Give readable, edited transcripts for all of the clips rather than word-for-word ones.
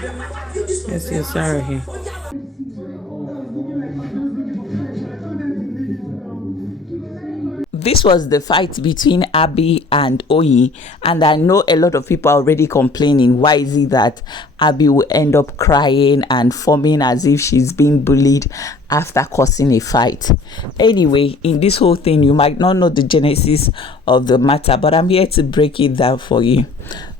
Yes, yes, sorry. This was the fight between Abi and Oyin, and I know a lot of people are already complaining. Why is it that Abi will end up crying and forming as if she's being bullied after causing a fight? Anyway, in this whole thing, you might not know the genesis of the matter, but I'm here to break it down for you.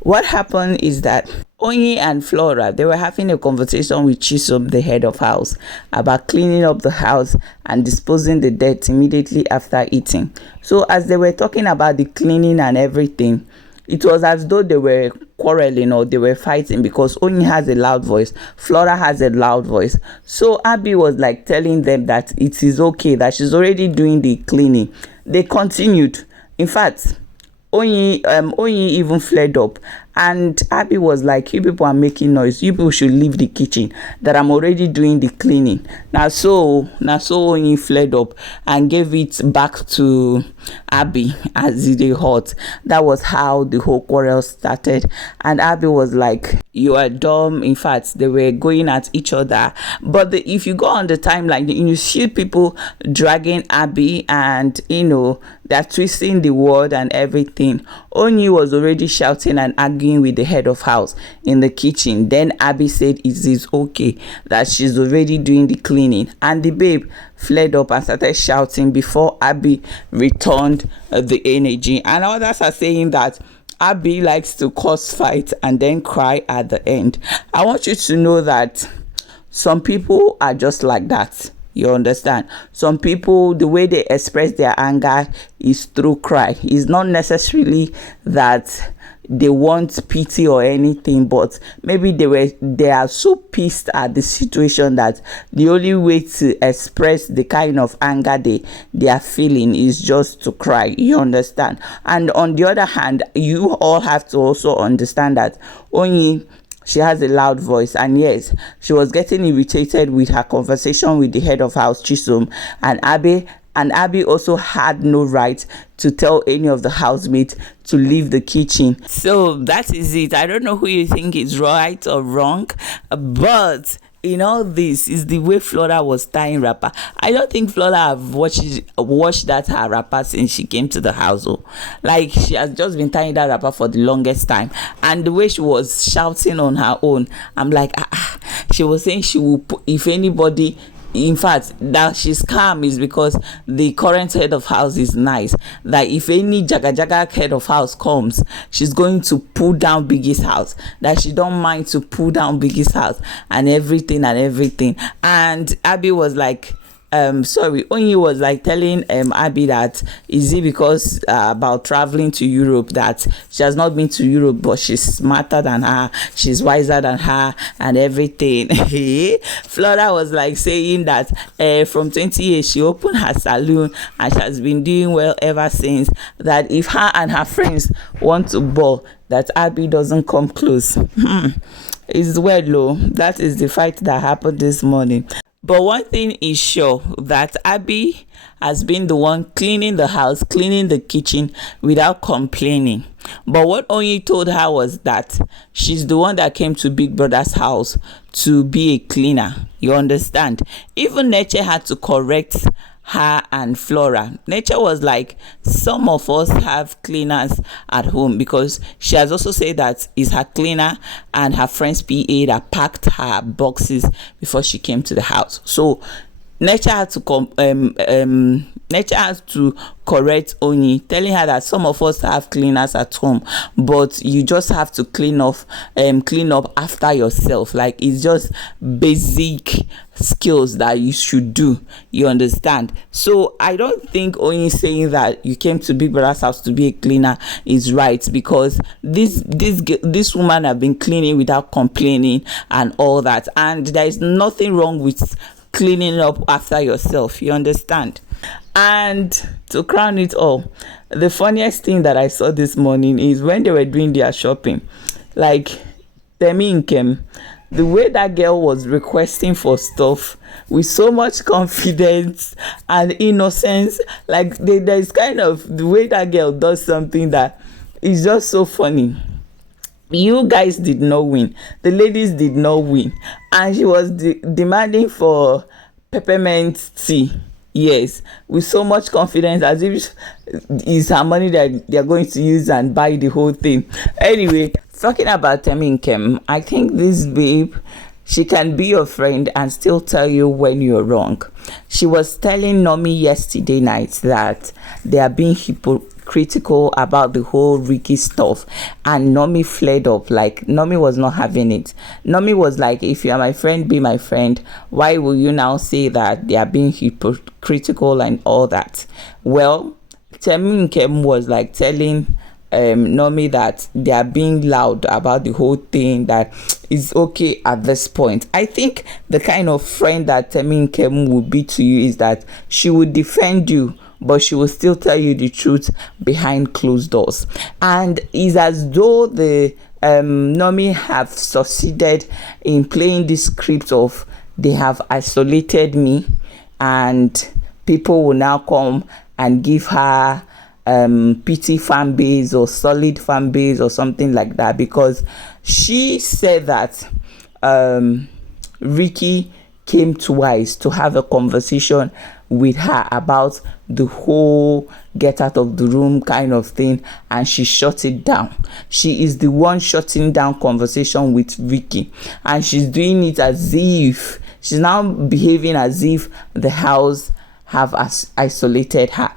What happened is that Oyin and Flora, they were having a conversation with Chisom, the head of house, about cleaning up the house and disposing the dirt immediately after eating. So as they were talking about the cleaning and everything, it was as though they were quarreling or they were fighting, because Oyin has a loud voice, Flora has a loud voice. So Abi was like telling them that it is okay, that she's already doing the cleaning. They continued. In fact, Oyin even flared up, and Abi was like, you people are making noise, you people should leave the kitchen, that I'm already doing the cleaning. Now so Oyin flared up and gave it back to Abi as they hot. That was how the whole quarrel started, and Abi was like, you are dumb. In fact, they were going at each other. But if you go on the timeline, you see people dragging Abi, and they're twisting the word and everything. Oyin was already shouting and arguing with the head of house in the kitchen. Then Abi said it is okay, that she's already doing the cleaning. And the babe fled up and started shouting before Abi returned the energy. And others are saying that Abi likes to cause fight and then cry at the end. I want you to know that some people are just like that. You understand? Some people, the way they express their anger is through cry. It's not necessarily that they want pity or anything, but maybe they are so pissed at the situation that the only way to express the kind of anger they are feeling is just to cry. You understand? And on the other hand, you all have to also understand that only she has a loud voice, and yes, she was getting irritated with her conversation with the head of house, Chisom, and Abi also had no right to tell any of the housemates to leave the kitchen. So that is it. I don't know who you think is right or wrong, but in all this is the way Flora was tying wrapper. I don't think Flora have watched that her wrapper since she came to the house. Like, she has just been tying that wrapper for the longest time, and the way she was shouting on her own, I'm like, she was saying she will put, if anybody. In fact, that she's calm is because the current head of house is nice. That if any jaga head of house comes, she's going to pull down Biggie's house. That she don't mind to pull down Biggie's house and everything. And Abi was like, Oyin was like telling Abi that is it because about traveling to Europe, that she has not been to Europe, but she's smarter than her, she's wiser than her and everything. Flora was like saying that from 20 years she opened her salon and she has been doing well ever since, that if her and her friends want to ball, that Abi doesn't come close. It's well low. That is the fight that happened this morning. But one thing is sure, that Abi has been the one cleaning the house, cleaning the kitchen without complaining. But what Oyin told her was that she's the one that came to Big Brother's house to be a cleaner. You understand? Even Nature had to correct her and Flora. Nature was like, some of us have cleaners at home, because she has also said that it's her cleaner and her friend's PA that packed her boxes before she came to the house. So Nature had to Nature has to correct Oyin, telling her that some of us have cleaners at home, but you just have to clean up after yourself. Like, it's just basic skills that you should do. You understand? So I don't think Oyin saying that you came to Big Brother's house to be a cleaner is right, because this woman have been cleaning without complaining and all that, and there is nothing wrong with cleaning up after yourself. You understand? And to crown it all, the funniest thing that I saw this morning is when they were doing their shopping, like Temi Nkem, the way that girl was requesting for stuff with so much confidence and innocence, like there's kind of the way that girl does something that is just so funny. You guys did not win. The ladies did not win. And she was demanding for peppermint tea. Yes, with so much confidence, as if it's her money that they're going to use and buy the whole thing. Anyway, talking about Temi Nkem, I think this babe, she can be your friend and still tell you when you're wrong. She was telling Nomi yesterday night that they are being hypocritical about the whole Ricky stuff, and Nomi flared up. Like, Nomi was not having it. Nomi was like, if you are my friend, be my friend. Why will you now say that they are being hypocritical and all that? Well, Temi Nkem was like telling Nomi that they are being loud about the whole thing, that is okay at this point. I think the kind of friend that Temi Nkem would be to you is that she would defend you, but she will still tell you the truth behind closed doors. And it's as though the Nomi have succeeded in playing this script of they have isolated me, and people will now come and give her pity fan base or solid fan base or something like that, because she said that Ricky came twice to have a conversation with her about the whole get out of the room kind of thing, and she shut it down. She is the one shutting down conversation with Ricky, and she's doing it as if she's now behaving as if the house have isolated her.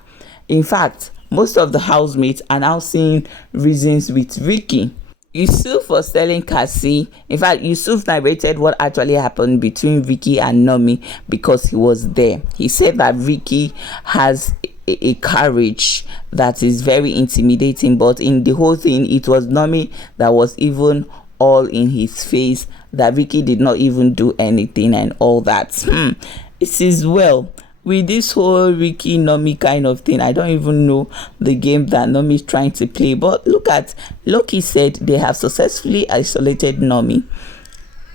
In fact, most of the housemates are now seeing reasons with Ricky. Yusuf was telling Kamsy, in fact, Yusuf narrated what actually happened between Ricky and Nomi because he was there. He said that Ricky has a courage that is very intimidating, but in the whole thing, it was Nomi that was even all in his face, that Ricky did not even do anything and all that. It is well. With this whole Ricky Nomi kind of thing, I don't even know the game that Nomi is trying to play. But look at Loki said they have successfully isolated Nomi.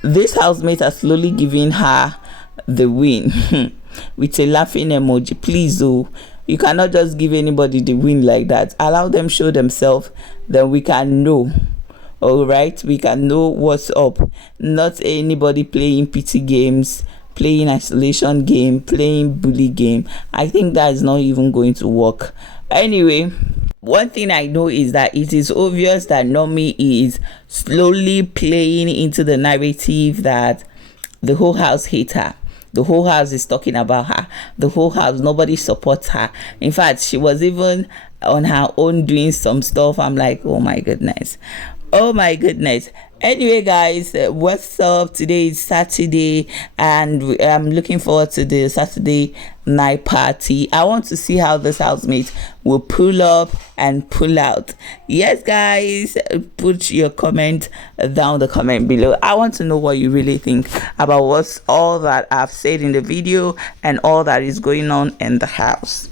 This housemate are slowly giving her the win with a laughing emoji. Please, oh, you cannot just give anybody the win like that. Allow them show themselves, then we can know. All right, we can know what's up. Not anybody playing pity games, playing isolation game, playing bully game. I think that is not even going to work. Anyway, one thing I know is that it is obvious that Nomi is slowly playing into the narrative that the whole house hates her. The whole house is talking about her. The whole house, nobody supports her. In fact, she was even on her own doing some stuff. I'm like, oh my goodness. Oh my goodness. Anyway, guys, what's up? Today is Saturday, and I'm looking forward to the Saturday night party. I want to see how this housemate will pull up and pull out. Yes, guys, put your comment down the comment below. I want to know what you really think about what's all that I've said in the video and all that is going on in the house.